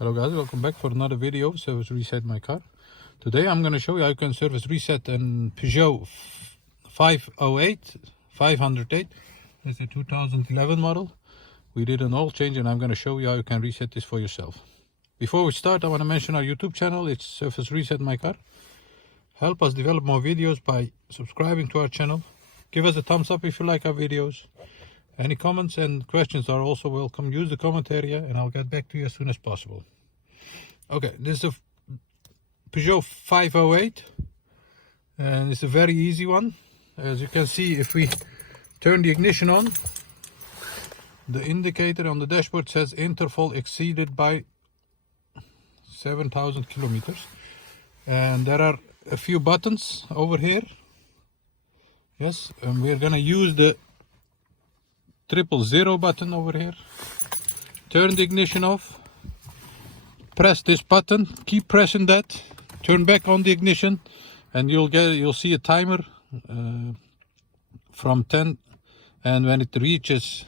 Hello guys, welcome back for another video, service reset my car. Today I'm going to show you how you can service reset a Peugeot 508. It's a 2011 model. We did an oil change and I'm going to show you how you can reset this for yourself. Before we start, I want to mention our YouTube channel. It's Service Reset My Car. Help us develop more videos by subscribing to our channel. Give us a thumbs up if you like our videos. Any comments and questions are also welcome. Use the comment area and I'll get back to you as soon as possible. Okay, this is a Peugeot 508 and it's a very easy one. As you can see, if we turn the ignition on, the indicator on the dashboard says interval exceeded by 7,000 kilometers. And there are a few buttons over here. Yes, and we're gonna use the 000 button over here. Turn the ignition off. Press this button. Keep pressing that. Turn back on the ignition, and you'll see a timer from 10. And when it reaches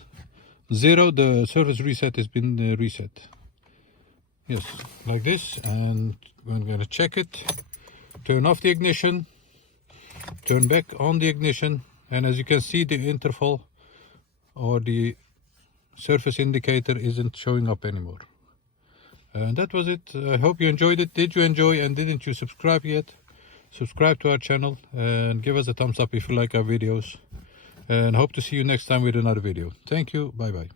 0, the service reset has been reset. Yes, like this. And we're gonna check it. Turn off the ignition. Turn back on the ignition, and as you can see, the interval or the surface indicator isn't showing up anymore. And that was it. I hope you enjoyed it. Did you enjoy, and didn't you subscribe yet? Subscribe to our channel and give us a thumbs up if you like our videos, and hope to see you next time with another video. Thank you. Bye bye.